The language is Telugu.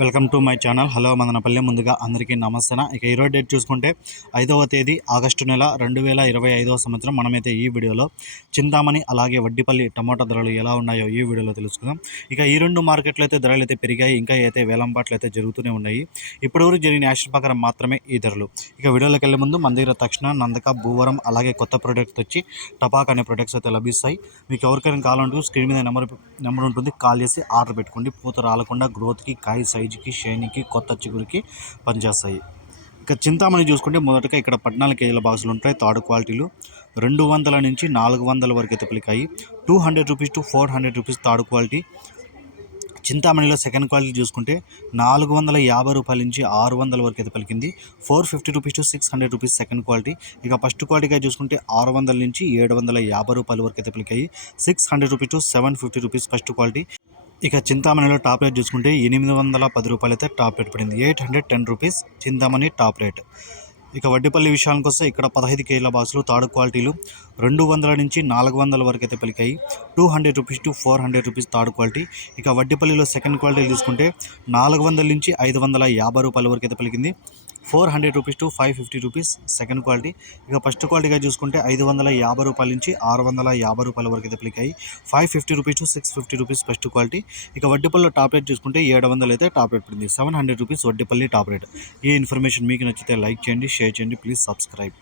Welcome to my channel. Hello Madanapalle ముందుగా అందరికీ నమస్తే ఇక ఈరోజు డేట్ చూసుకుంటే ఐదవ తేదీ ఆగస్టు నెల రెండు వేల ఇరవై ఐదవ సంవత్సరం. మనమైతే ఈ వీడియోలో చింతామణి అలాగే వడ్డిపల్లి టమాటా ధరలు ఎలా ఉన్నాయో ఈ వీడియోలో తెలుసుకుందాం. ఇక ఈ రెండు మార్కెట్లో అయితే ధరలు అయితే పెరిగాయి. ఇంకా అయితే వేలంపాట్లు అయితే జరుగుతూనే ఉన్నాయి. ఇప్పుడు జరిగిన యాక్షన్ ప్రకారం మాత్రమే ఈ ధరలు. ఇక వీడియోలోకి వెళ్ళే ముందు మన దగ్గర తక్షణ నందక భూవరం అలాగే కొత్త ప్రొడక్ట్స్ వచ్చి టపాక్ అనే ప్రొడక్ట్స్ అయితే లభిస్తాయి. మీకు ఎవరికైనా కావాలంటే స్క్రీన్ మీద నెంబర్ నెంబర్ ఉంటుంది. కాల్ చేసి ఆర్డర్ పెట్టుకోండి. పూత రాలకుండా గ్రోత్కి కాయ సైజుకి షైనింగ్కి కొత్త చిగురికి పనిచేస్తాయి. ఇక చింతామణి చూసుకుంటే మొదటగా ఇక్కడ పద్నాలుగు కేజీల బాక్సులు ఉంటాయి. థర్డ్ క్వాలిటీలు రెండు వందల నుంచి నాలుగు వందల వరకు అయితే పలికాయి. Two hundred rupees to four hundred rupees third quality. చింతామణిలో second quality చూసుకుంటే నాలుగు వందల యాభై రూపాయల నుంచి ఆరు వందల వరకు అయితే పలికింది. Four fifty rupees to six hundred rupees second quality. ఇక ఫస్ట్ క్వాలిటీగా చూసుకుంటే ఆరు వందల నుంచి ఏడు వందల యాభై రూపాయల వరకు అయితే పలికాయి. Six hundred rupees to seven fifty rupees first quality. ఇక చింతామణిలో టాప్ రేట్ చూసుకుంటే ఎనిమిది వందల పది రూపాయలు అయితే టాప్ రేట్ పడింది. Eight hundred ten rupees Chintamani top rate. ఇక వడ్డీపల్లి విషయానికి వస్తే ఇక్కడ పదహైదు కేజీల బాసులు తాడు క్వాలిటీలు రెండు వందల నుంచి నాలుగు వందల వరకు అయితే పలికాయి. Two hundred rupees to four hundred rupees తాడు క్వాలిటీ. ఇక వడ్డీపల్లిలో సెకండ్ క్వాలిటీ తీసుకుంటే నాలుగు వందల నుంచి ఐదు వందల యాభై రూపాయల వరకు అయితే పలికింది. Four hundred rupees to five fifty rupees second quality. ఇక ఫస్ట్ క్వాలిటీగా చూసుకుంటే ఐదు వందల యాభై రూపాయల నుంచి ఆరు వందల యాభై రూపాయల వరకు అయితే పలికాయి five fifty rupees to six fifty rupees first quality. ఇక వడ్డీపల్లిలో టాప్ రేట్ చూసుకుంటే ఏడు వందలు అయితే టాప్ రేట్ పడింది. Seven hundred rupees Vaddipalli top rate. ఈ ఇన్ఫర్మేషన్ మీకు నచ్చితే లైక్ చేయండి షేర్ చేయండి ప్లీజ్ సబ్స్క్రైబ్.